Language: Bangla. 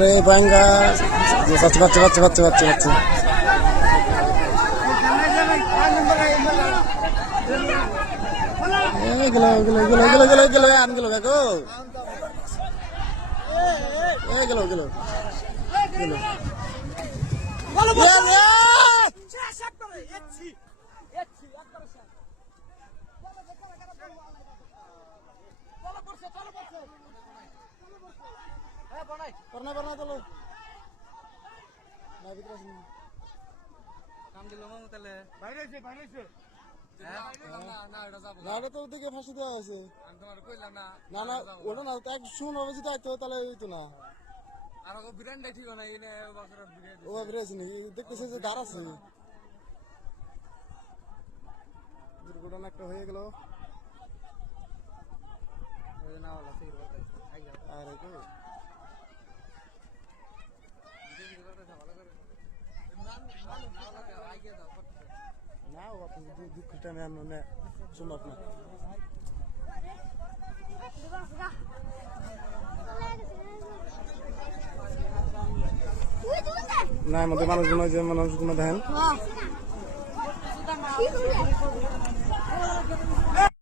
আরে বাঙ্গা বাচ্চা বাচ্চা বাচ্চা বাচ্চা বাচ্চা বাচ্চা গেল গেল গেল গেল গেল গেল আন গেল দেখো গেল গেল গেল পড়না পড়না চলো না ভিতরে আসুন কাম দিল মামু তাহলে বাইরে এসে না এটা তো ওদিকে ফাঁসি দেওয়া হয়েছে আমি তোমার কইলাম না না না ওটা না এক শুন হবে যেটা তো তাহলে হইতো না আর ও বিরানটাই ঠিক না এনে বছর বিরান ও বিরাইছে নাকি দেখতেছে যে দাঁড় আছে দুর্ঘটনা একটা হয়ে গেল না ওলা সেই আরে তো না ও আপনি দুঃখটা নেন না সম্ভব না না আমাদের মানুষগুলো যে মানুষগুলো দেখেন